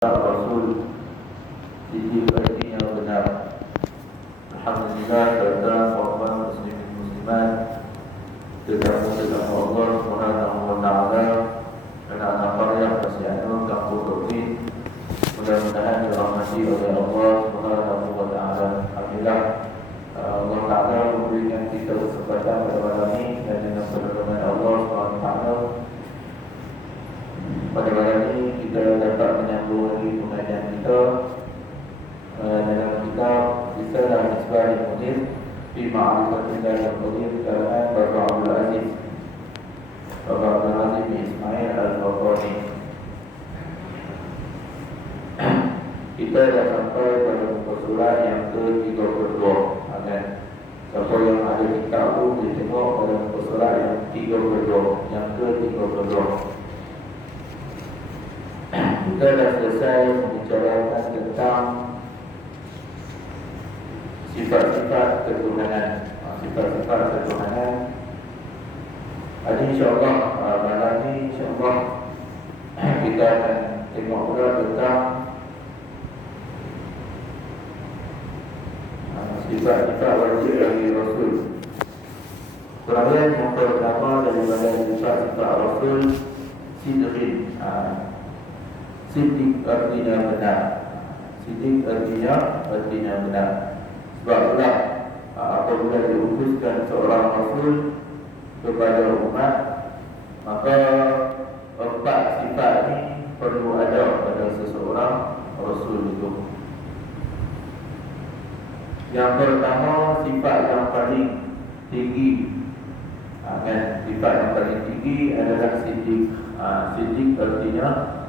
Rasul di arti yang benar. Alhamdulillah serta korban muslimin muslimat terdapat dalam Allah Subhanahu wa taala karena anak karya kasihanun dan kudurin mudah-mudahan dirahmati oleh Allah Subhanahu wa taala. Alhamdulillah Allah Taala memberikan kita kesempatan pada malam ini dan dengan pertolongan Allah Subhanahu wa taala pada malam ini kita dapat menyambung lagi pengajian kita dalam kitab Risalah Misbah al-Munir fi Ma'rifatillah al-Qadir kalangan Bapak Abdul Aziz bin Ismail al-Ghafari. Kita dah sampai pada muka surat yang ke-32 kan? Siapa yang ada kitab tu boleh tengok pada muka surat yang 32, yang ke-32. Kita dah selesai membicarakan tentang sifat-sifat ketuhanan. Sifat-sifat ketuhanan. Jadi insyaAllah malam ni insyaAllah kita akan tengok pula tentang sifat-sifat wajib bagi Rasul. Kemudian yang pertama daripada sifat-sifat Rasul, sidqin. Siddiq artinya benar. Siddiq artinya benar. Sebab itulah apabila diutuskan seorang Rasul kepada umat, maka empat sifat ini perlu ada pada seseorang Rasul itu. Yang pertama, sifat yang paling tinggi sifat yang paling tinggi adalah siddiq. Siddiq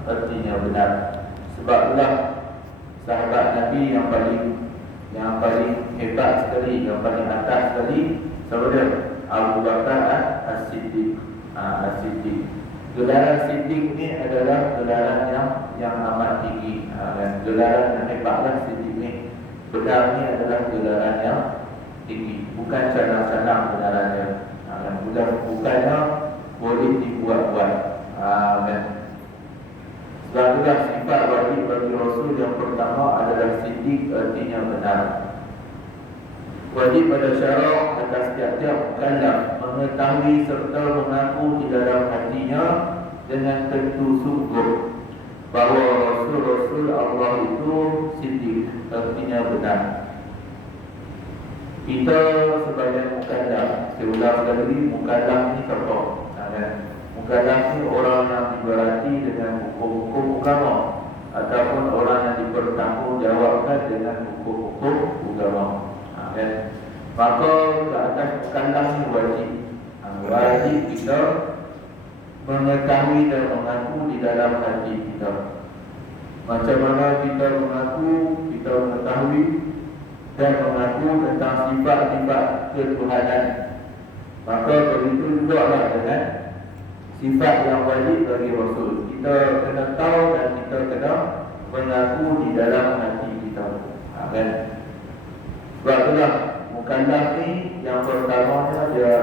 artinya benar. Sebab itulah sahabat Nabi yang paling hebat sekali, yang paling atas sekali, saudara Abu Bakar As-Siddiq. Gelaran Siddiq ni adalah gelaran yang amat tinggi. Gelaran yang hebatlah Siddiq ni. Benar ni adalah gelaran yang tinggi, bukan senang-senang gelarannya. Bukannya boleh dibuat-buat. Sebab itulah sifat wajib bagi Rasul yang pertama adalah siddiq, artinya benar. Wajib pada syarak atas tiap-tiap mukallaf mengetahui serta mengaku di dalam hatinya dengan tentu sungguh bahawa Rasul-Rasul Allah itu siddiq, artinya benar. Kita sebagai mukallaf, saya ulang sekali, mukallaf ni siapa? Mukallaf ni orang yang diberati dengan hukum-hukum agama ataupun orang yang dipertanggungjawabkan dengan hukum-hukum agama. Maka ke atas mukallaf ni wajib kita mengetahui dan mengaku di dalam hati kita. Macam mana kita mengaku, kita mengetahui dan mengaku tentang sifat-sifat ketuhanan. Maka begitu juga lah dengan sifat yang wajib bagi Rasul. Kita kena tahu dan kita kena mengaku di dalam hati kita. Sebab itulah mukallaf ni yang pertamanya dia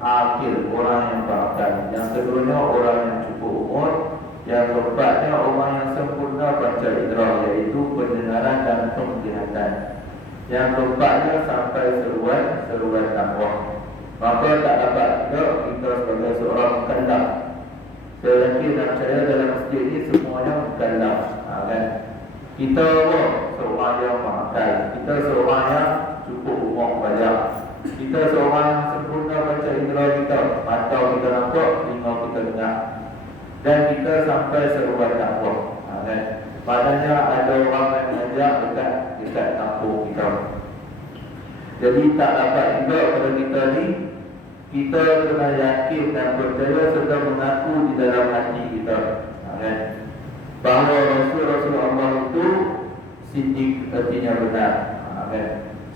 akil, orang yang berakal. Yang keduanya orang yang cukup umur. Yang keempatnya orang yang sempurna panca indera, iaitu pendengaran dan penglihatan. Yang keempatnya sampai seruan takwa. Maka tak dapat juga kita sebagai seorang mukallaf. Saya yakin dan percaya dalam masjid ini semuanya mukallaf. Kita seorang yang berakal, kita seorang yang cukup umur banyak, kita seorang yang sempurna panca indera kita, mata kita nampak, telinga kita dengar, dan kita sampai seruan takwa. Maknanya ada orang yang mengajak dekat kampung kita. Jadi tak dapat juga pada kita ni, kita kena yakin dan percaya serta mengaku di dalam hati kita bahawa Rasul-Rasul Allah itu siddiq, artinya benar.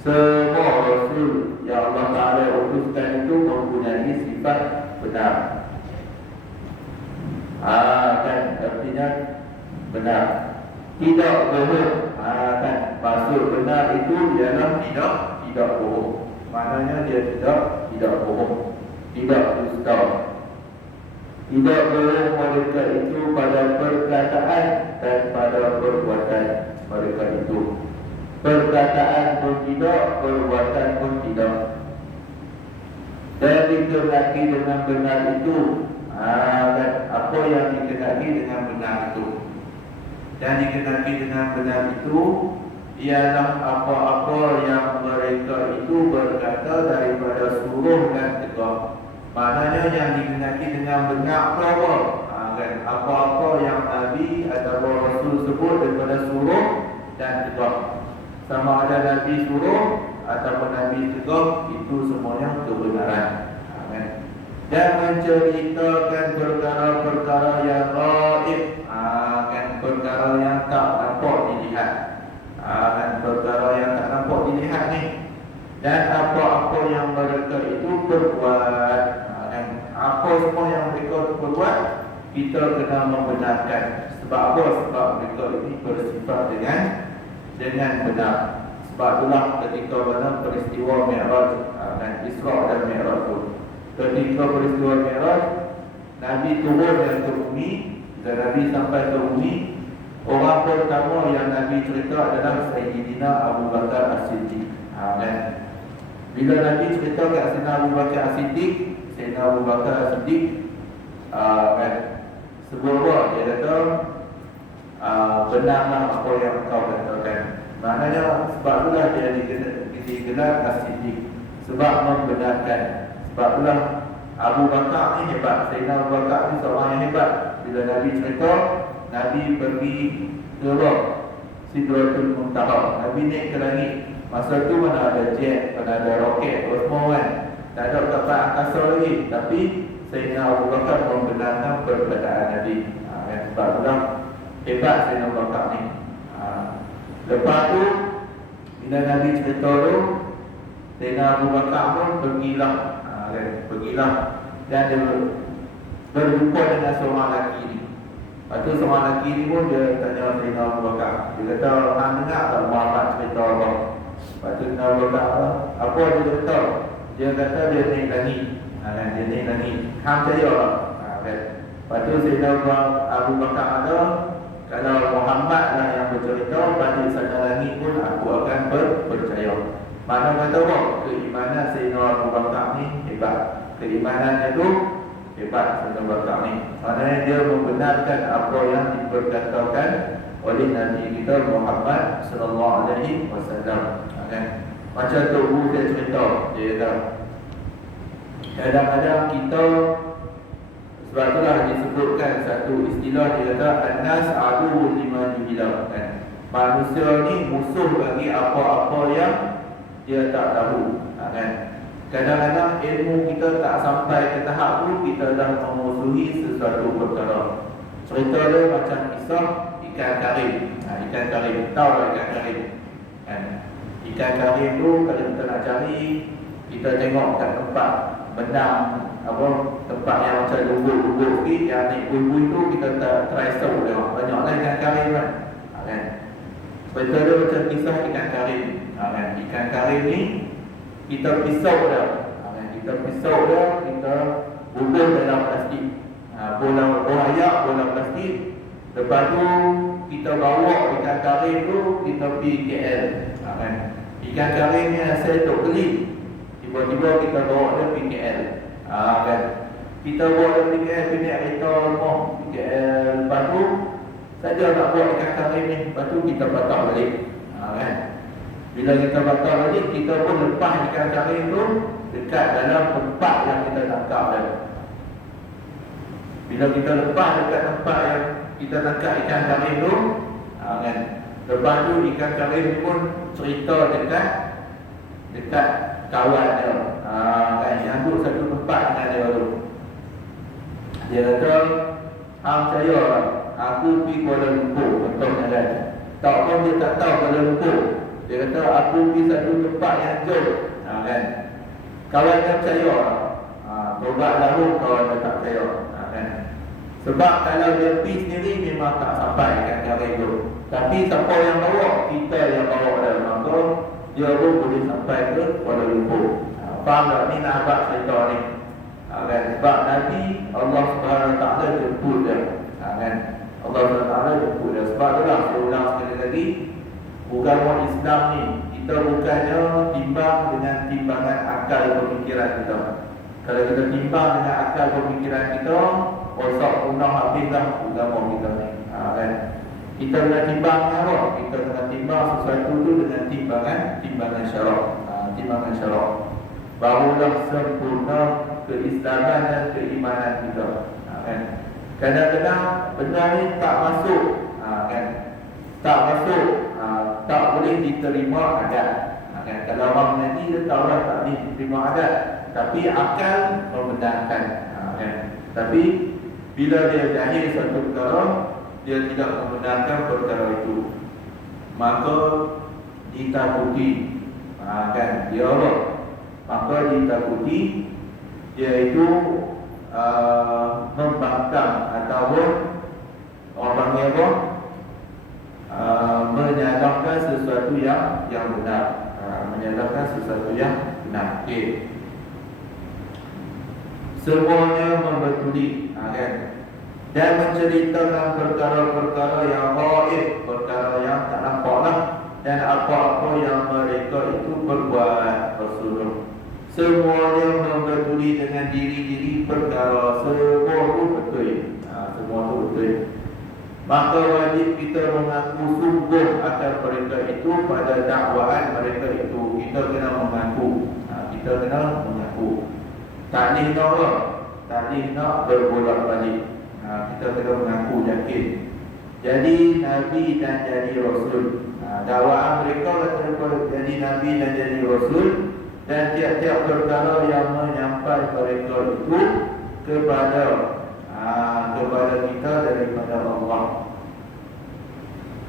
Semua Rasul yang Allah Ta'ala utuskan itu mempunyai sifat benar. Artinya benar, tidak bohong. Maksud benar itu ialah tidak bohong. Maknanya dia tidak bohong, tidak dusta. Tidak boleh mereka itu pada perkataan dan pada perbuatan mereka itu. Perkataan pun tidak, perbuatan pun tidak. Dan dikenali dengan benar itu, dan apa yang dikenali dengan benar itu. Dan dikenali dengan benar itu ialah apa-apa yang mereka itu berkata daripada suruh dan tegak. Maknanya yang dikenali dengan benar apa? Apa-apa yang Nabi atau Rasul sebut daripada suruh dan tegak. Sama ada Nabi suruh ataupun Nabi tegak, itu semuanya kebenaran. Dan menceritakan perkara-perkara yang gaib, perkara yang tak nampak dilihat, perkara yang tak nampak dilihat ni. Dan apa-apa yang mereka itu berbuat, apa semua yang mereka berbuat, kita kena membenarkan. Sebab apa? Sebab mereka ini bersifat dengan benar. Sebab itulah ketika mana peristiwa Mi'raj dan Isra dan Mi'raj itu, ketika peristiwa Mi'raj, Nabi turun ke bumi, dan Nabi sampai ke bumi, orang pertama yang Nabi cerita adalah Sayyidina Abu Bakar As-Siddiq. Bila Nabi cerita kat Sayyidina Abu Bakar As-Siddiq, Sayyidina Abu Bakar As-Siddiq sebelum dia kata, benarlah apa yang kau katakan. Maknanya sebab itulah dia digelar As-Siddiq, sebab membenarkan. Sebab itulah Abu Bakar ni hebat. Sayyidina Abu Bakar ni seorang yang hebat. Bila Nabi cerita, Nabi pergi ke Sidratul Muntaha, Nabi naik ke langit. Masa tu mana ada jet, mana ada roket, semua kan, tak ada kapal angkasa lagi. Tapi Sayyidina Abu Bakar membenarkan perkataan Nabi. Sebab itulah hebat Sayyidina Abu Bakar ni. Lepas tu bila Nabi cerita tu, Sayyidina Abu Bakar pun pergilah, dan dia berjumpa dengan seorang lelaki ni. Lepas tu seorang lelaki ni pun dia tanya Sayyidina Abu Bakar. Dia kata, hang dengar tak Muhammad cerita apa? Lepas tu Sayyidina Abu Bakar, apa dia cerita? Dia kata dia naik langit. Dia naik langit. Hang percaya tak? Lepas tu Sayyidina Abu Bakar ada, kalau Muhammad lah yang bercerita, balik sana langit pun aku akan percaya. Mana kata apa? Keimanan Sayyidina Abu Bakar ni hebat. Keimanannya tu hebat Sayyidina Abu Bakar ni. Maknanya dia membenarkan apa yang diperkatakan oleh Nabi kita Muhammad sallallahu alaihi wasallam. Macam tu dia cerita, dia kata kadang-kadang kita, sebab itulah disebutkan satu istilah, dia kata an-nas aduwwun liman yuhilah. Manusia ni musuh bagi apa-apa yang dia tak tahu. Kadang-kadang ilmu kita tak sampai ke tahap tu, kita dah memusuhi sesuatu perkara. Cerita dia macam kisah ikan karim. Ikan karim, tahu tak ikan karim? Ikan karim tu kalau kita nak cari, kita tengok kat tempat benang, tempat yang macam lubuk-lubuk sikit, yang naik buih-buih tu, kita try search dia. Banyaklah ikan karim kan. Cerita dia macam kisah ikan karim. Ikan karim ni kita pisau dia. Kita bubur dalam plastik. Bola ayak, bola plastik. Lepas tu kita bawa ikan karim tu, kita pergi KL. Ikan karim ni asal Tok Kelip. Tiba-tiba kita bawa dia pergi KL. Kita bawa dia pergi KL, pergi naik kereta rumah pergi KL. Lepas tu saja nak bawa ikan karim ni. Lepas tu kita patah balik. Bila kita patah balik, kita pun lepas ikan karim tu dekat dalam tempat yang kita tangkap dia. Bila kita lepas dekat tempat yang kita tangkap ikan karim tu, lepas tu ikan karim pun cerita dekat kawan dia, yang duduk satu tempat dengan dia tu. Dia kata, hang percaya lah, aku pergi Kuala Lumpur, contohnya kan. Tak pun dia tak tahu Kuala Lumpur. Dia kata, aku pergi satu tempat yang jauh. Kawan dia percaya lah. Tobat lalu kawan dia tak percaya. Sebab kalau dia pergi sendiri, memang tak sampai ikan karim tu. Tapi siapa yang bawa? Kita yang bawa dia. Maka dia pun boleh sampai ke Kuala Lumpur. Faham tak? Ni nak abad cerita ni. Kan? Sebab Nabi Allah Subhanahu Wa Taala jemput dia. Kan? Allah Subhanahu Wa Taala jemput dia. Sebab itulah saya ulang sekali lagi, agama Islam ni kita bukannya timbang dengan timbangan akal pemikiran kita. Kalau kita timbang dengan akal pemikiran kita, rosak punah habislah agama kita ni. Kan? Kita kena timbang dengan apa? Kita kena timbang sesuatu tu dengan timbangan syarak. Timbangan syarak. Barulah sempurna keislaman dan keimanan kita. Kan? Kadang-kadang benda ni tak masuk, kan? Tak masuk, tak boleh diterima adat. Kan? Kalau orang mengaji dia tahu lah tak boleh diterima adat, tapi akal membenarkan. Kan? Tapi bila dia jahil satu perkara, dia tidak membenarkan perkara itu, maka ditakuti. Kan? Dia apa? Maka ditakuti, iaitu membangkang ataupun orang panggil apa? Menyalahkan sesuatu yang benar. Menyalahkan sesuatu yang benar. Okay. Semuanya membetuli, kan? Dan menceritakan perkara-perkara yang gaib, perkara yang tak nampak lah, dan apa-apa yang mereka itu berbuat. Rasulullah semuanya membetuli dengan diri-diri perkara. Semua itu betul. Semua itu betul. Maka wajib kita mengaku sungguh akan mereka itu pada dakwaan mereka itu. Kita kena mengaku. Kita kena mengaku. Tak boleh nak apa? Tak boleh nak berbolak-balik. Kita kena mengaku yakin. Jadi Nabi dan jadi Rasul. Dakwaan mereka kata jadi Nabi dan jadi Rasul. Dan tiap-tiap perkara yang menyampaikan mereka itu kepada kita daripada Allah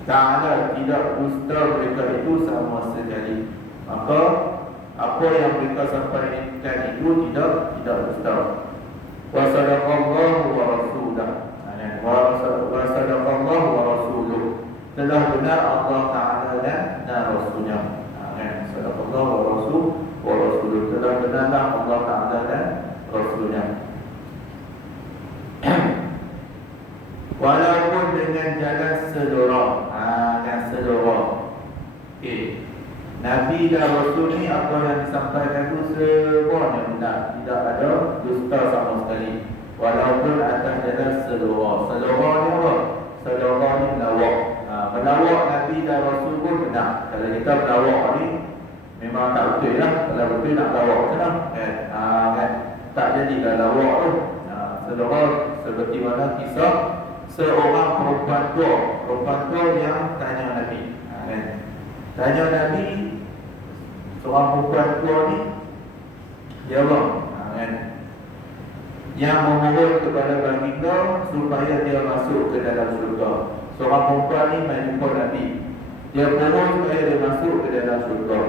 Ta'ala, tidak dusta mereka itu sama sekali. Maka apa yang mereka sampaikan itu tidak dusta. Wa sadaqallahu wa rasuluh. Wa sadaqallahu wa rasuluh. Telah benar Allah Ta'ala dan Rasulnya. Sadaqallahu wa rasuluh. Wa rasuluh. Telah benarlah Allah Ta'ala dan Rasulnya. Walaupun dengan jalan sedora. Dengan sedora. Okay. Nabi dan Rasul ni apa yang disampaikan itu semuanya benar. Tidak ada dusta sama sekali. Walaupun atas jalan sedora. Sedora ni apa? Sedora ni melawak. Melawak Nabi dan Rasul pun benar. Kalau kita melawak ni memang tak betul lah. Kalau betul nak lawak macam mana? Kan? Tak jadilah lawak tu. Sedora seperti mana kisah seorang perempuan tua yang tanya Nabi. Kan? Tanya Nabi, seorang perempuan tua ni dia apa? Kan? Yang memohon kepada baginda supaya dia masuk ke dalam syurga. Seorang perempuan ni main jumpa Nabi. Dia mohon supaya dia masuk ke dalam syurga.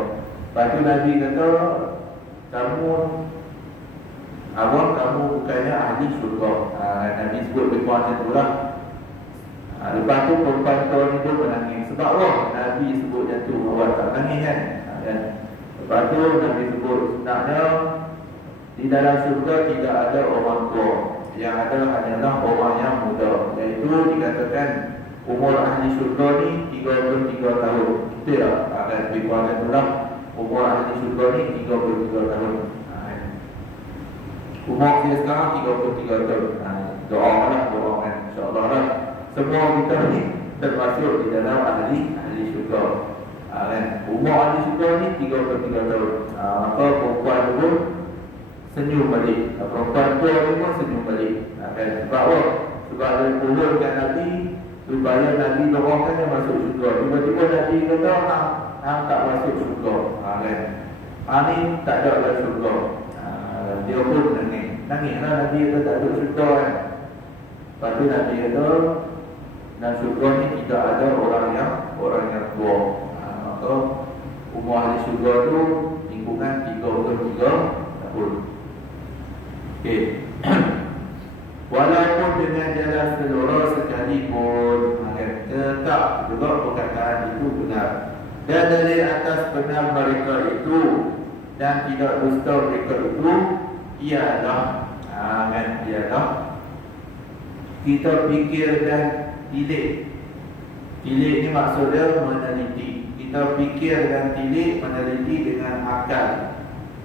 Lepas tu Nabi kata, kamu bukannya ahli syurga. Nabi sebut lebih kurang macam tu lah. Lepas tu perempuan tua ni pun menangis. Sebab Allah Nabi sebut macam tu, awak tak menangis kan? Lepas tu Nabi sebut sebenarnya di dalam syurga tidak ada orang tua. Yang ada hanyalah orang yang muda. Iaitu dikatakan umur ahli syurga ni 33 tahun. Betul tak? Akan lebih kurang macam tu lah. Umur ahli syurga ni 33 tahun. Umur saya sekarang 33 tahun. Doa kan, insyaAllah lah. Semua kita ni termasuk di dalam ahli syurga. Kan? Umur ahli syurga ni 33 tahun. Maka perempuan tu pun senyum balik. Perempuan tua tu pun senyum balik. Kan? Sebab apa? Sebab dia puhurkan Nabi supaya Nabi doakan dia masuk syurga. Tiba-tiba Nabi kata hang tak masuk syurga. Kan? Ni tak ada dalam syurga. Dia pun nangislah Nabi kata tak ada syurga kan. Lepas tu Nabi kata dan syurga ni tidak ada orang yang tua. Maka umur ahli syurga tu lingkungan 33 tahun. Okey. Walaupun dengan jalan selora sekalipun, tetap juga perkataan itu benar. Dan dari atas benar mereka itu dan tidak dusta mereka itu ialah Kan dia tak. Kita fikir dan tilik. Tilik ni maksud dia meneliti. Kita fikir dan tilik, meneliti dengan akal,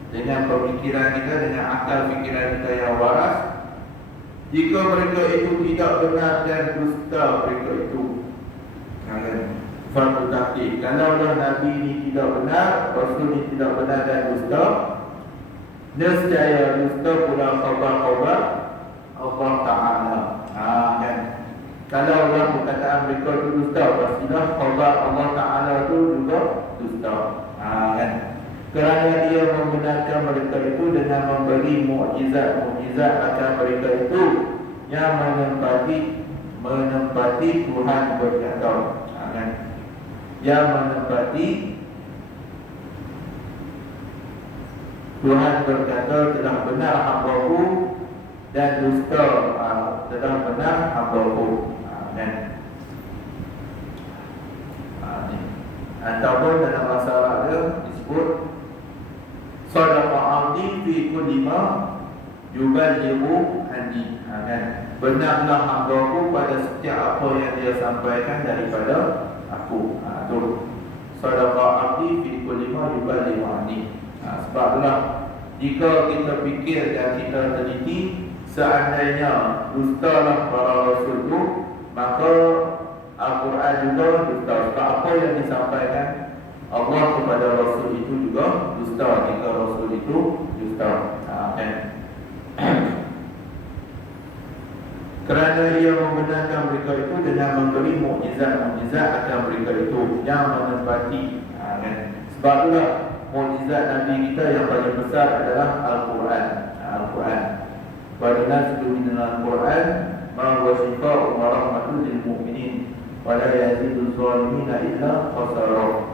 dengan pemikiran kita, dengan akal fikiran kita yang waras. Jika mereka itu tidak benar dan dusta mereka itu, fardu tahqiq. Kalaulah Nabi ini tidak benar, Rasul ini tidak benar dan dusta, nescaya dusta pula khabar-khabar Allah Ta'ala. Kan? Kalaulah perkataan mereka itu dusta, pastilah khabar Allah Ta'ala itu juga dusta. Kan? Kerana dia membenarkan mereka itu dengan memberi mukjizat akan mereka itu yang menempati Tuhan berkata. Kan? Yang menempati Tuhan berkata, telah benar hamba-Ku, dan dusta telah benar hamba-Ku. Kan? Ataupun dalam bahasa Arab dia disebut sadaqa abdi fi kulli ma yuballighu anni. Kan? Benarlah hamba-Ku pada setiap apa yang dia sampaikan daripada aku. Tu sadaqa abdi fi kulli ma yuballighu anni. Sebab itulah, jika kita fikir dan kita teliti, seandainya dustalah para rasul itu, maka Al-Quran juga dusta. Sebab apa yang disampaikan Allah kepada Rasul itu juga dusta. Jika Rasul itu dusta. Kan? Kerana ia membenarkan mereka itu dengan memberi mukjizat akan mereka itu yang menempati. Kan? Sebab itulah mukjizat Nabi kita yang paling besar adalah Al-Quran. Al-Quran. Wa nunazzilu minal Quran ma huwa shifaa'un wa rahmatun lil mu'minin wa la yazidu adh-dhalimina illa khasara.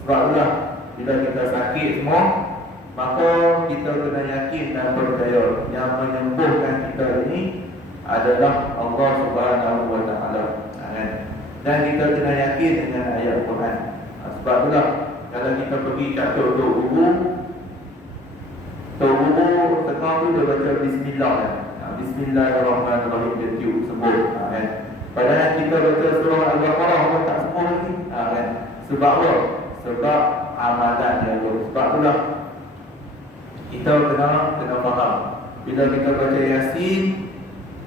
Sebab itulah, bila kita sakit semua, maka kita kena yakin dan percaya yang menyembuhkan kita ini adalah Allah Subhanahu wa Ta'ala. Dan kita kena yakin dengan ayat Quran. Sebab itulah, kalau kita pergi kat Tok Guru tengah tu dia baca Bismillah. Bismillahirrahmanirrahim, dia tiup sembuh. Padahal kita baca surah Al-Baqarah orang tak sembuh lagi. Sebab apa? Sebab amalan dia tu. Sebab itulah kita kena faham. Bila kita baca Yasin,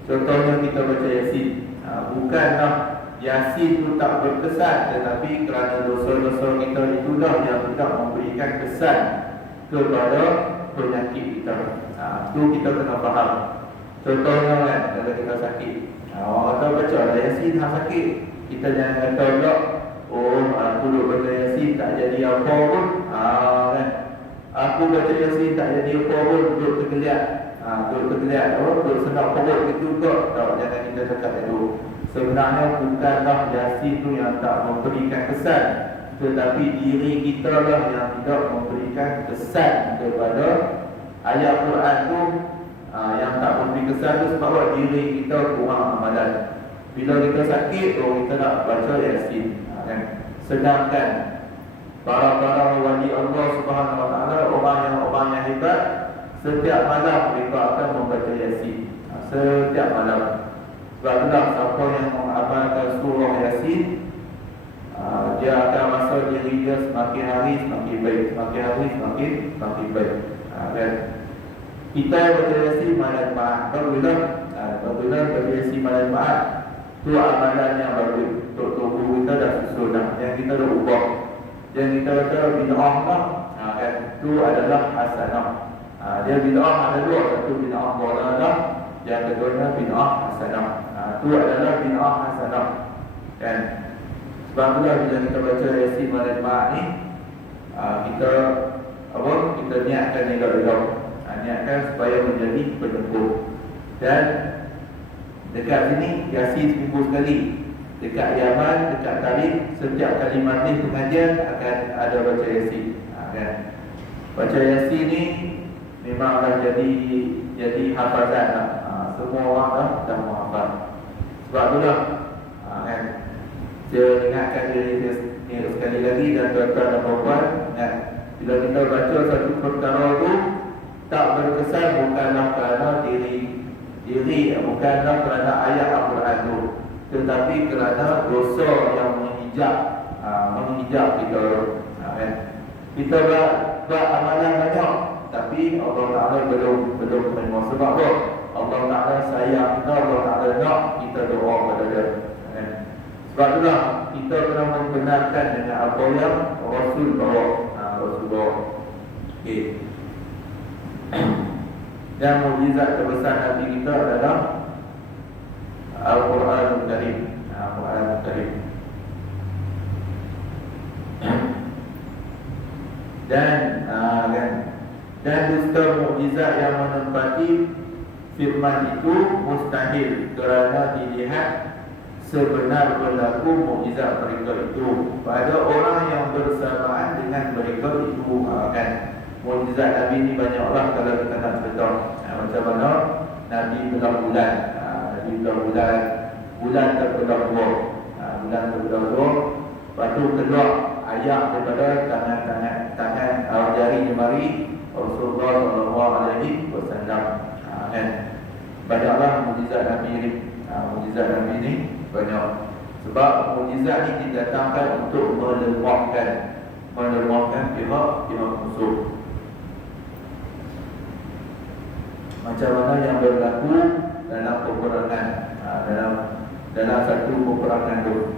contohnya kita baca Yasin, bukanlah Yasin tu tak berkesan, tetapi kerana dosa-dosa kita itulah yang tidak memberikan kesan kepada penyakit kita. Tu kita kena faham. Contohnya kan, kalau kita sakit, orang kata baca lah Yasin hang sakit, kita jangan kata pula, oh aku duk baca Yasin tak jadi apa pun. Kan? Aku baca Yasin tak jadi apa pun, duduk tergeliat. Duduk senang perut gitu kok. Tak, jangan kita cakap itu. Sebenarnya bukanlah Yasin tu yang tak memberikan kesan, tetapi diri kita lah yang tidak memberikan kesan kepada ayat Quran tu. Yang tak memberi kesan tu sebab diri kita kurang amalan. Bila kita sakit, kita nak baca Yasin. Kan? Sedangkan para wali Allah Subhanahu wa Ta'ala, orang yang hebat, setiap malam mereka akan membaca Yasin. Setiap malam. Sebab itulah, siapa yang mengamalkan surah Yasin, dia akan rasa diri dia semakin hari semakin baik, semakin hari semakin baik. Kan? Kita baca Yasin malam Jumaat. Apabila baca Yasin malam Jumaat, tu amalan yang baru. Tubuh kita dah susun dah. Yang kita dah ubah. Yang kita baca bid'ah lah. Kan? Tu adalah hasanah. Dia bid'ah ada dua. Satu bid'ah dhalalah, yang keduanya bid'ah hasanah. Tu adalah bid'ah hasanah. Kan? Sebab itulah bila kita baca Yasin malam Jumaat ni, kita niatkan elok-elok. Niatkan supaya menjadi penyembuh. Dan dekat sini Yasin seminggu sekali. Dekat Yaman, dekat Talib, setiap kali majlis pengajian akan ada baca Yasin. Kan? Baca Yasin ni memanglah jadi hafazan lah. Semua orang dah menghafal. Sebab itulah kan, saya ingatkan diri saya sekali lagi, dan tuan-tuan dan puan-puan, bila kita baca satu perkara tu, Tak berkesan bukanlah kerana bukanlah kerana ayat Al-Quran itu, tetapi kerana dosa yang menghijab kita. Kan? Kita buat amalan banyak, tapi Allah Ta'ala belum menerima. Sebab apa? Allah Ta'ala sayang kita, Allah Ta'ala nak kita doa kepada dia. Kan? Sebab itulah kita kena membenarkan dengan apa yang Rasul bawa. Rasul bawa. Okay. Dan mukjizat terbesar Nabi kita adalah Al-Quranul Karim. Al-Quranul Karim. Dan dusta mukjizat yang menempati firman itu mustahil kerana dilihat sebenar berlaku mukjizat mereka itu pada orang yang bersamaan dengan mereka itu. Kan? Mukjizat Nabi ni banyaklah kalau kita nak cerita. Macam mana Nabi belah bulan. Nabi belah bulan. Bulan terbelah dua. Bulan terbelah dua. Lepas tu keluar ayat daripada tangan jari jemari Rasulullah SAW. Kan? Banyaklah mukjizat Nabi ni. Mukjizat Nabi ni banyak. Sebab mukjizat ni didatangkan untuk melemahkan pihak musuh. Macam mana yang berlaku dalam peperangan, dalam satu peperangan tu.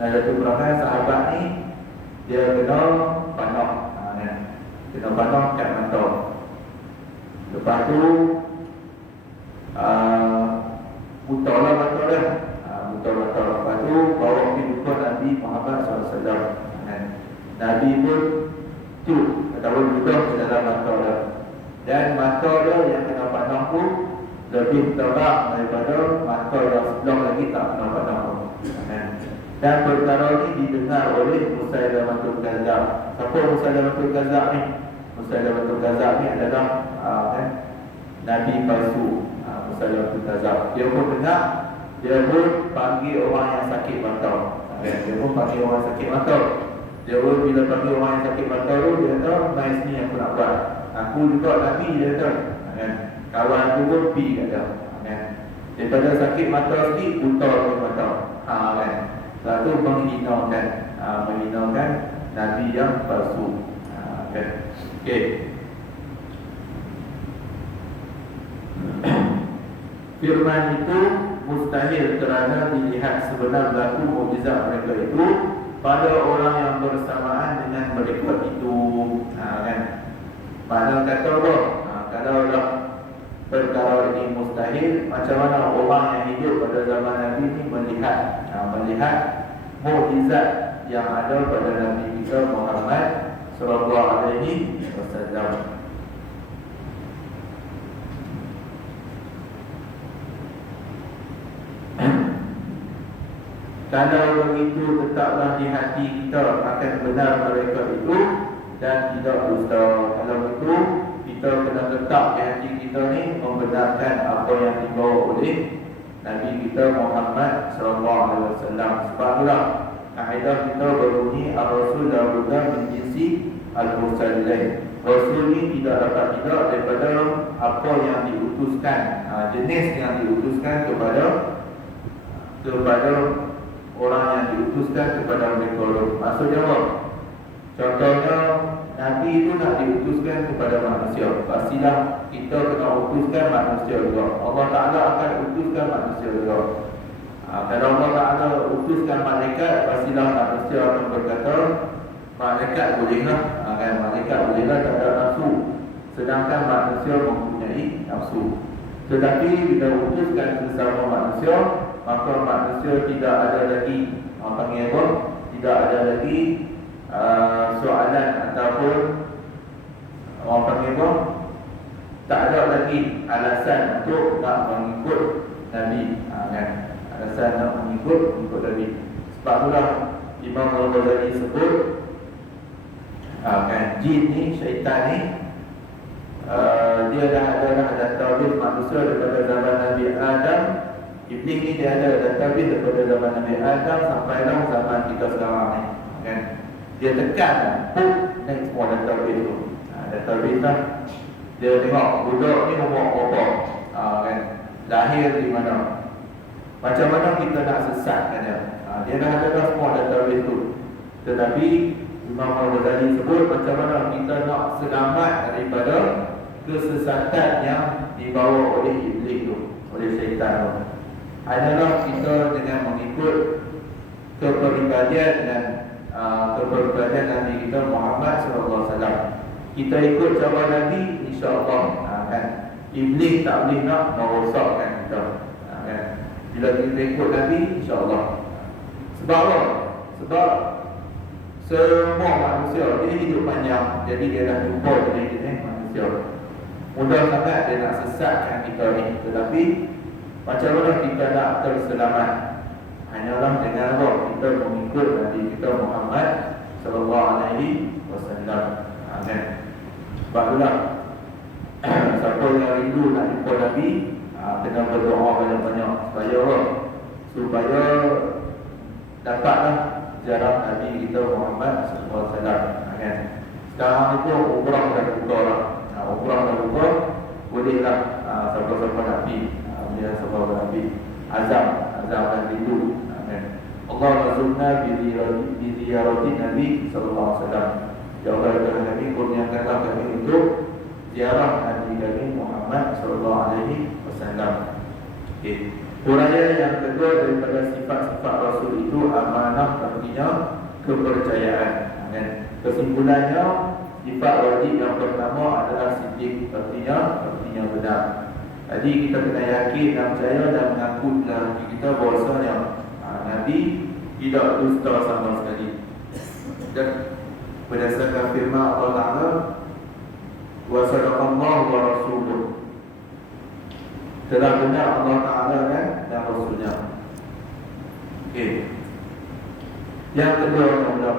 Dalam satu peperangan sahabat ni dia kena panah, kena panah kat mata. Lepas tu putarlah mata dia, putar mata. Lepas tu bawa pergi jumpa Nabi Muhammad SAW. Nabi pun tu ataupun juga ke dalam mata dia. Dan mata dia yang kena panah pun lebih terang daripada mata yang sebelah lagi tak kena panah pun. Dan perkara ini didengar oleh Musailamatul Kazzab. Siapa Musailamatul Kazzab ni? Musailamatul Kazzab ni adalah Nabi palsu. Musailamatul Kazzab. Dia pun dengar, dia pun panggil orang yang sakit mata. Dia pun panggil orang sakit mata. Dia pun bila panggil orang yang sakit mata tu, dia kata, mai sini aku nak buat. Aku juga Nabi, dia kata. Kawan tu pun pergi kat dia. Daripada sakit mata sikit, putar ke mata. Kan? Lepas tu menghinakan Nabi yang palsu. Okay. Firman itu mustahil kerana dilihat sebenar berlaku mukjizat mereka itu pada orang yang bersamaan dengan mereka itu. Kan? Mana kata apa? Kalau dah perkara ini mustahil, macam mana orang yang hidup pada zaman Nabi ini melihat mukjizat yang ada pada Nabi kita Muhammad sallallahu alaihi wasallam. Kalau begitu, tetaplah di hati kita akan benar mereka itu dan tidak dusta. Kalau begitu, kita kena tetap di hati kita ni membenarkan apa yang dibawa oleh Nabi kita Muhammad SAW. Sebab itulah kaedah kita berbunyi Ar-Rasul Dawudah min jinsi Al-Mursalin. Rasul ni tidak dapat tidak daripada apa yang diutuskan, jenis yang diutuskan kepada orang yang diutuskan kepada mereka. Maksudnya apa? Contohnya Nabi itu nak diutuskan kepada manusia, pastilah kita kena utuskan manusia juga. Allah Ta'ala akan utuskan manusia juga. Kalau Allah Ta'ala utuskan malaikat, pastilah manusia akan berkata malaikat bolehlah, kan? Malaikat bolehlah, tak ada nafsu. Sedangkan manusia mempunyai nafsu. Tetapi bila utuskan sesama manusia, maka manusia tidak ada lagi tidak ada lagi soalan ataupun orang panggil apa, tak ada lagi alasan untuk nak mengikut Nabi. Kan? Alasan nak mengikut Nabi. Sebab itulah Imam Al-Ghazali sebut kan, jin ni, syaitan ni, dia dah ada tauhid manusia daripada zaman Nabi Adam. Iblis ni dia ada tauhid daripada zaman Nabi Adam sampailah zaman kita sekarang ni. Kan? Dia tekan naik semua ada tauhid tu. Ada tauhid lah. Dia tengok budak ni umur berapa, kan? Lahir di mana, macam mana kita nak sesatkan dia. Dia dah ada dah semua database tu. Tetapi Imam Al-Ghazali sebut macam mana kita nak selamat daripada kesesatan yang dibawa oleh iblis tu, oleh syaitan tu. Adalah kita dengan mengikut kepribadian dan kepribadian Nabi kita Muhammad SAW. Kita ikut cara Nabi, insya-Allah kan iblis tak boleh nak merosakkan kita, kan? Bila kita ikut Nabi, insya-Allah. Sebab apa? Sebab semua manusia dia hidup panjang, jadi dia dah jumpa jenis-jenis manusia. Mudah sangat dia nak sesatkan kita ni. Tetapi macam mana kita nak terselamat? Hanyalah dengan apa? Kita mengikut Nabi kita Muhammad sallallahu alaihi wasallam. Kan? Sebab itulah siapa yang rindu nak jumpa Nabi, kena berdoa banyak-banyak supaya dapatlah ziarah Nabi kita Muhammad sallallahu alaihi wasallam. Kan? Sekarang itu umrah dah buka lah. Umrah dah buka, bolehlah siapa-siapa Nabi, dia siapa Nabi azam dan rindu. Allah razulna bi ziyarati Nabi sallallahu alaihi wasallam. Ya Allah, ya Nabi, kurniakanlah kami untuk ziarah Nabi kami Muhammad sallallahu alaihi wasallam. Okey. Uraian yang kedua daripada sifat-sifat Rasul itu amanah, artinya kepercayaan. Kan? Kesimpulannya, sifat wajib yang pertama adalah siddiq, artinya benar. Jadi kita kena yakin dan percaya dan mengaku dalam hati kita bahawasanya Nabi tidak dusta sama sekali. Dan berdasarkan firman Allah Ta'ala, wa sadaqallahu wa rasuluh, telah benar Allah Ta'ala dan Rasulnya. Okey. Yang kedua adalah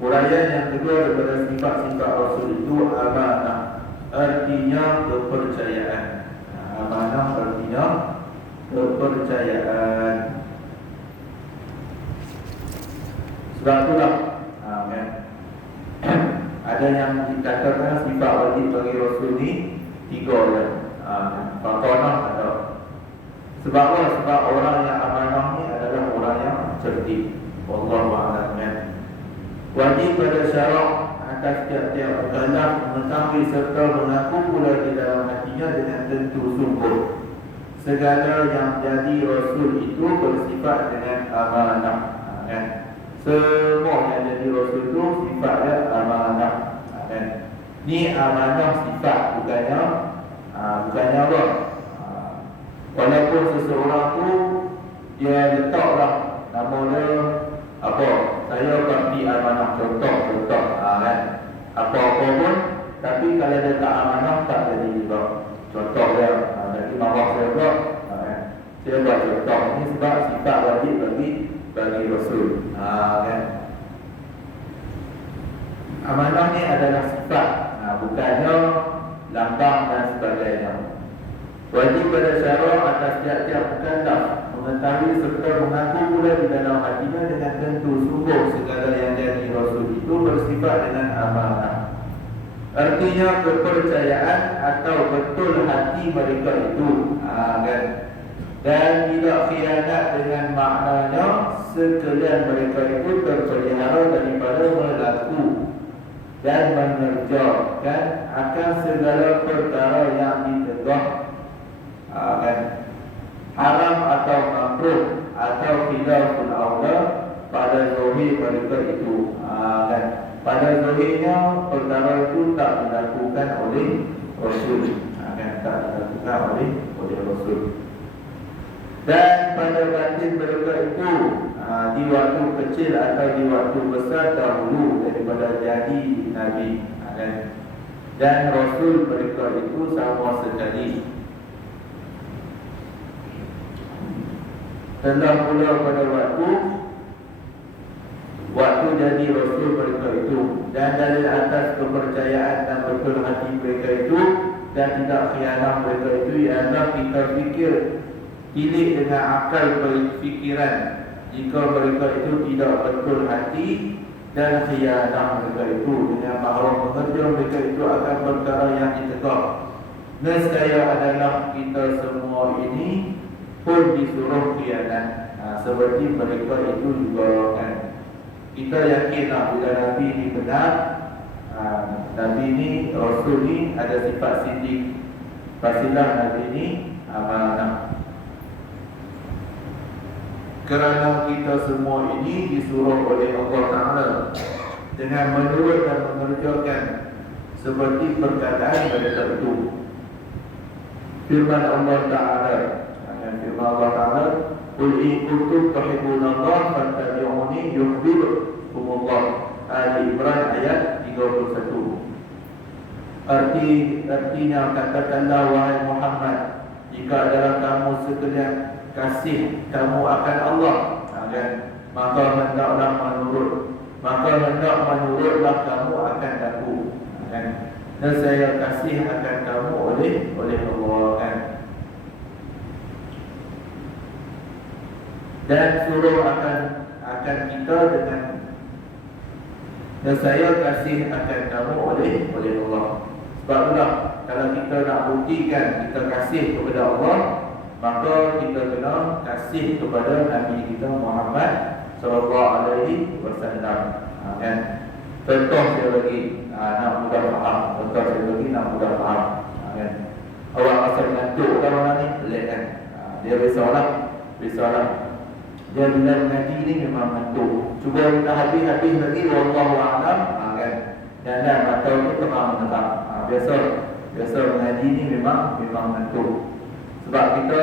uraian yang kedua daripada sifat-sifat Rasul itu amanah, artinya kepercayaan. Amanah artinya kepercayaan. Sebab itulah kan? Ada yang dikatakan sifat wajib bagi Rasul ni 3 orang. Fatonah ada. Sebab apa? Sebab orang yang amanah ni adalah orang yang cerdik. Wallahu a'lam. Wajib pada syarak atas tiap-tiap mukallaf mengetahui serta mengaku pula di dalam hatinya dengan tentu sungguh segala yang jadi Rasul itu bersifat dengan amanah. Kan? Semua yang jadi Rasul itu sifatnya amanah. Kan? Ni amanah sifat, bukannya apa? Walaupun seseorang tu dia letaklah nama dia apa, saya bakti amanah, contoh kan? Apa-apa pun, tapi kalau dia tak amanah tak jadi juga. Contoh dia, nanti mawak saya buat, saya buat contoh. Ini sebab sifat wajib bagi Rasul. Kan? Amanah ni adalah sifat, bukannya lambang dan sebagainya. Wajib pada syarak atas tiap-tiap mukallaf mengetahui serta mengaku pula di dalam hatinya dengan tentu sungguh segala yang jadi Rasul itu bersifat dengan amanah. Artinya kepercayaan atau betul hati mereka itu, kan? Dan tidak khianat dengan maknanya sekalian mereka itu terpelihara daripada melaku dan mengerjakan akan segala perkara yang ditegah, kan? Haram atau makruh atau khilaful aula pada zahir mereka itu, kan? Pada zahirnya perkara itu tak dilakukan oleh Rasul, kan? Tak dilakukan oleh Rasul. Dan pada batin mereka itu, di waktu kecil atau di waktu besar dahulu daripada jadi Nabi, kan? Dan Rasul mereka itu sama sekali. Telah pula pada waktu jadi Rasul mereka itu, dan dari atas kepercayaan dan betul hati mereka itu dan tidak khianat mereka itu, ialah kita fikir pilih dengan akal berfikiran. Jika mereka itu tidak betul hati dan khianah mereka itu, dengan bahawa mengerja mereka itu akan perkara yang ditegak. Nescaya adalah kita semua ini pun disuruh khianat, seperti mereka itu juga kan. Kita yakinlah bila Nabi ini benar, Nabi ini, Rasul ini ada sifat sidik. Pastilah Nabi ini amanah. Kerana kita semua ini disuruh oleh Allah Ta'ala dengan menurut dan mengerjakan seperti perkataan mereka itu. Firman Allah Ta'ala, firman Allah Ta'ala, Qul in kuntum tuhibbunallah fattabi'uni yuhibbukumullah. Ali Imran ayat 31. Artinya katakanlah wahai Muhammad, jika adalah kamu sekalian kasih kamu akan Allah, maka hendaklah menurutlah kamu akan aku, dan saya kasih akan kamu oleh Allah, kan. Dan suruh akan kita dengan, dan saya kasih akan kamu oleh Allah. Sebab itulah kalau kita nak buktikan kita kasih kepada Allah, maka kita kena kasih kepada Nabi kita Muhammad sallallahu alaihi wasallam. Kan? Contoh saya bagi nak mudah faham. Contoh saya bagi nak mudah faham. Kan? Awak asal ngantuk kan orang ni, pelik kan? Dia risaulah. Dia bila mengaji ni memang ngantuk. Cuba kita habis-habis lagi, wallahu a'lam, kan? Dan mata tu tengah menerang. Biasa mengaji ni memang ngantuk. Sebab kita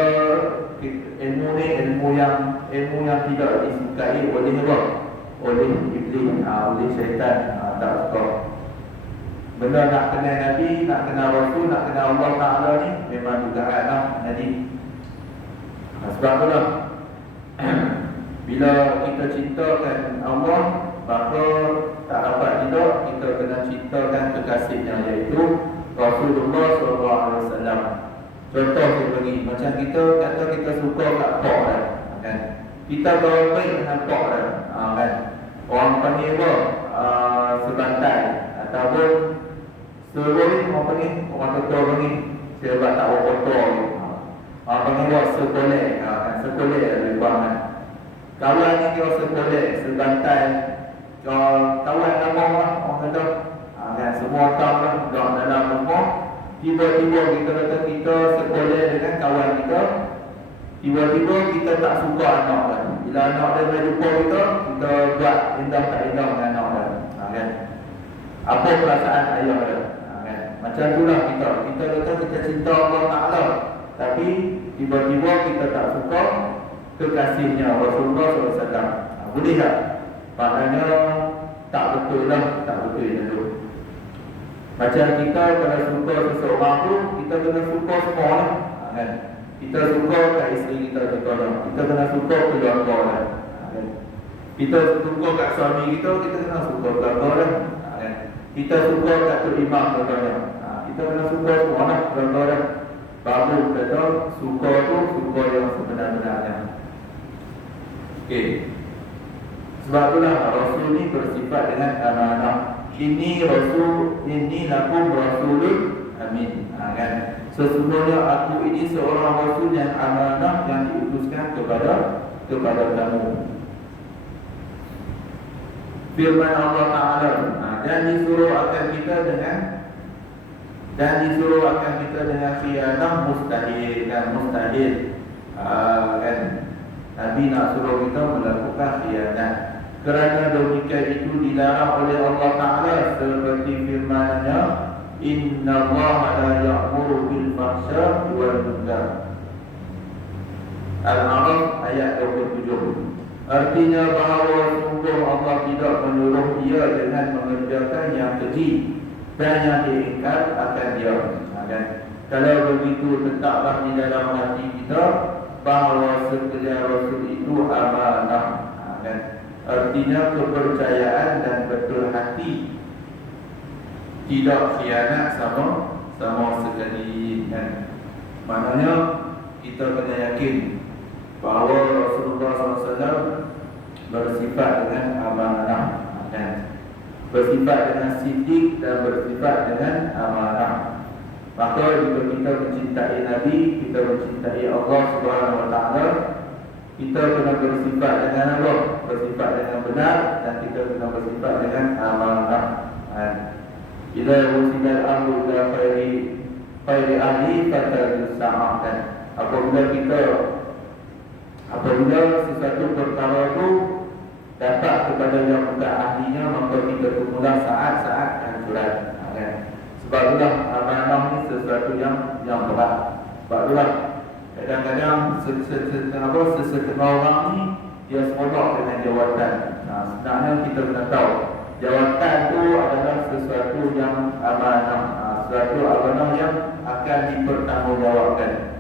ilmu ni ilmu yang tidak disukai oleh Allah, oleh iblis, oleh syaitan, tak suka. Benda nak kenal Nabi, nak kenal Rasul, nak kenal Allah Ta'ala ni memang dugaanlah Nabi. Sebab itulah bila kita cintakan Allah, maka tak dapat tidak kita kena cintakan kekasihnya, iaitu Rasulullah SAW. Contoh saya bagi, macam kita kata kita suka kat pok kan. Kita baik dengan pok kan. Orang panggil apa? Sebantai ataupun seluruh orang panggil, orang tua panggil, saya buat tak kotor. Orang panggil apa? Sekoleh kan, sekoleh lebih kurang kan. Kawan ni kira sekoleh, sebantai, kawan nama orang kata kan, semua tahu lah dalam rumah. Tiba-tiba kita kata kita sekolah dengan kawan kita, tiba-tiba kita tak suka anak kan. Bila anak dia berjumpa kita buat indah tak indah dengan anak dia, kan. Apa perasaan ayah dia, kan. Macam itulah kita kata kita cinta Allah Ta'ala, tapi tiba-tiba kita tak suka kekasihnya Rasulullah SAW. Boleh tak? Maknanya tak betul lah, tak betul itu. Macam kita kalau suka seseorang tu, kita kena suka semua lah, kan? Kita suka kat isteri kita juga lah, kita kena suka keluarga lah, kan? Kita suka kat suami kita kena suka keluarga lah, kan? Kita suka kat Tok Imam juga lah, kita kena suka semua lah keluarga lah. Baru kata suka tu suka yang sebenar-benarnya. Okay. Sebab itulah Rasul ni bersifat dengan amanah. Ini lakum rasulun amin, kan? Sesungguhnya aku ini seorang rasul yang amanah, yang diutuskan kepada kamu. Firman Allah Ta'ala, dan disuruh akan kita dengan khianah mustahil, kan? Mustahil, kan? Nabi nak suruh kita melakukan khianat. Kerana demikian itu dilarang oleh Allah Ta'ala, seperti firman-Nya, Inna Allah la ya'muru bil fahsya wal munkar. Al-A'raf ayat 27. Artinya bahawa sungguh Allah tidak menyuruh dia dengan mengerjakan yang keji dan yang diingkar akan dia, kan? Kalau begitu, letaklah di dalam hati kita bahawa sekalian Rasul itu amanah, kan? Artinya kepercayaan dan betul hati, tidak khianat sama sekali, kan? Maknanya kita kena yakin bahawa Rasulullah SAW bersifat dengan amanah, kan? bersifat dengan sidik dan bersifat dengan amanah. Maka jika kita mencintai Nabi, kita mencintai Allah Subhanahu Wa Taala, kita kena bersifat dengan Allah, bersifat dengan benar, dan kita kena bersifat dengan amanah. Ila wusidal amru ila khairi ahli fatajusa'akan. Apabila sesuatu perkara itu dapat kepada yang bukan ahlinya, maka kita tunggulah saat-saat hancuran. Sebab itulah amanah ni sesuatu yang berat. Sebab itulah kadang-kadang sesetengah orang ni dia seronok dengan jawatan. Sebenarnya kita kena tahu jawatan tu adalah sesuatu yang amanah, sesuatu amanah yang akan dipertanggungjawabkan.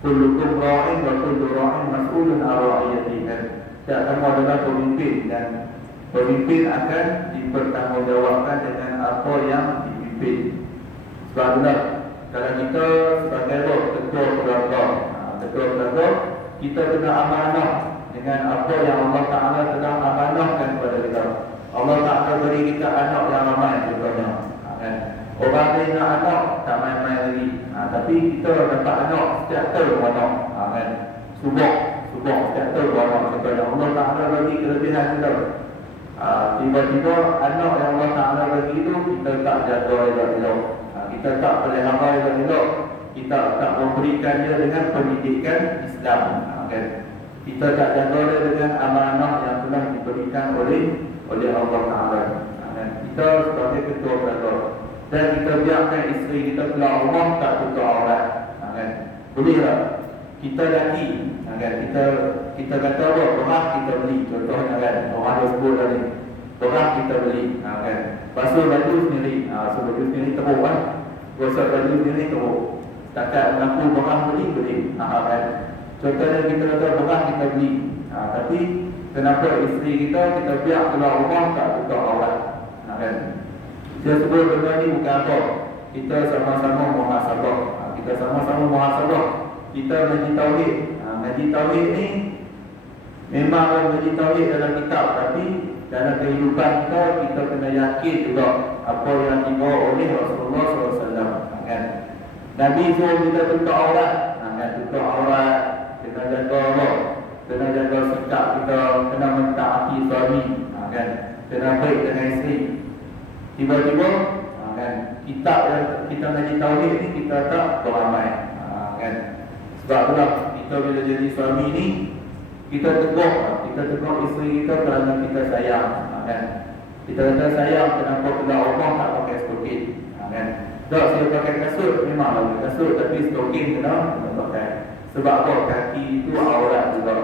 Kullukum ra'in wa kullu ra'in mas'ulun 'an ra'iyatihi. Setiap kamu adalah pemimpin, dan pemimpin akan dipertanggungjawabkan dengan apa yang dipimpin. Sebab itulah kalau kita sebagai ketua keluarga, kita kena amanah dengan apa yang Allah Ta'ala telah amanahkan kepada kita. Allah Ta'ala beri kita anak yang ramai contohnya. Orang lain nak anak tak main-main lagi. Tapi kita dapat anak setiap tahun anak. Subok setiap tahun anak. Contohnya Allah Ta'ala bagi kelebihan kita. Tiba-tiba anak yang Allah Ta'ala bagi itu kita tak jaga elok-elok. Kita tak pelihara elok-elok. Kita tak memberikan dia dengan pendidikan Islam. Kita tak jaga dia dengan amanah yang telah diberikan oleh Allah Ta'ala. Kita sebagai ketua keluarga, dan kita biarkan isteri kita keluar rumah tak tutup aurat. Boleh tak? Kita lelaki, kita kata apa? Beras kita beli. Contohnya orang ada sebut tadi, beras kita beli. Basuh baju sendiri. Basuh baju sendiri teruk kan? Gosok baju sendiri teruk. Setakat mengaku beras beli. Contohnya kita kata beras kita beli. Tapi kenapa isteri kita biar keluar rumah tak tutup aurat? Saya sebut benda ni bukan apa. Kita sama-sama muhasabah. Kita ngaji tauhid. Ngaji tauhid ni memang ngaji tauhid dalam kitab, tapi dalam kehidupan kita kena yakin juga apa yang dibawa oleh Rasulullah SAW. Nabi suruh kita tutup aurat. Tutup aurat, kena jaga Allah, kena jaga sikap kita, kena mentaati suami, kena baik dengan isteri. Tiba-tiba kitab yang kita ngaji tauhid ni kita tak beramai. Sebab itulah kita bila jadi suami ni, kita tegur isteri kita kerana kita sayang. Kita kata sayang, kenapa keluar rumah tak pakai stokin? Tak, saya pakai kasut, memang lagi kasut, tapi stokin kena pakai. Sebab apa? Kaki itu aurat juga.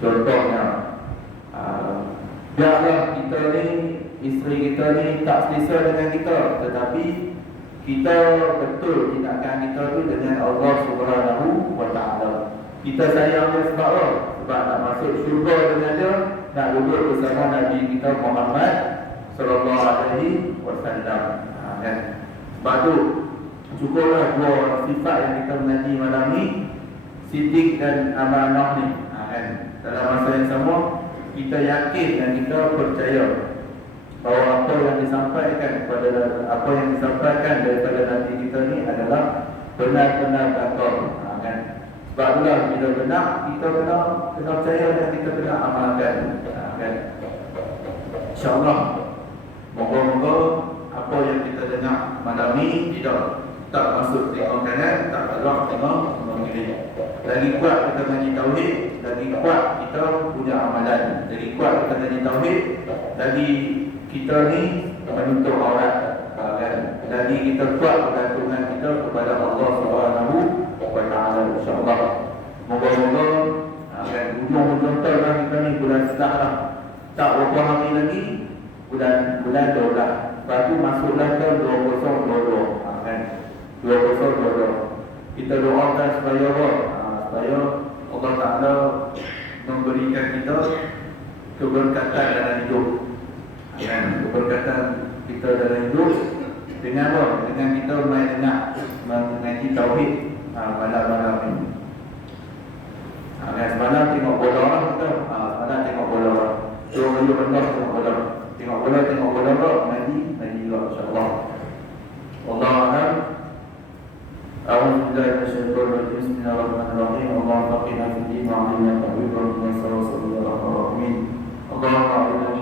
Contohnya, biarlah kita ni, isteri kita ni tak selesa dengan kita, tetapi kita betul tindakan kita tu dengan Allah Subhanahu Wa Taala. Kita sayang dia sebab apa? Sebab nak masuk syurga dengan dia, nak duduk bersama Nabi kita Muhammad Sallallahu Alaihi Wasallam. Sebab tu cukuplah dua sifat yang kita mengaji malam ni, sidik dan amanah ni. Dalam masa yang sama, kita yakin dan kita percaya bahawa apa yang disampaikan daripada Nabi kita ni adalah benar-benar betul. Sebab itulah bila benar, kita kena percaya dan kita kena amalkan. InsyaAllah, moga-moga apa yang kita dengar malam ni tak masuk tengok kanan, tak keluar tengok kiri. Lagi kuat kita ngaji tauhid, lagi kuat kita punya amalan. Lagi kuat kita ngaji tauhid, lagi kita ni menutup aurat. Lagi kita kuat pergantungan kita kepada Allah Subhanahu Wa Taala, insya-Allah. Moga-moga ujung-ujung tahun kita ni bulan Sedar lah. Tak berapa hari lagi bulan 12. Lepas tu masuklah ke 2022. 2022. Kita doakan supaya Allah Ta'ala memberikan kita keberkatan dalam hidup. Keberkatan kita dalam hidup dengan apa? Dengan kita mengaji tauhid malam-malam ni. Semalam tengok bola lah kita. Semalam tengok bola. Suruh benda tengok bola. Tengok bola mandi juga insya-Allah. Wallahu a'lam. A'udzu billahi minasyaitonir rajim. Bismillahirrahmanirrahim. Allahumma qina fid din wa 'allimna ta'wil wa qina sallallahu alaihi wa sallam. Allahumma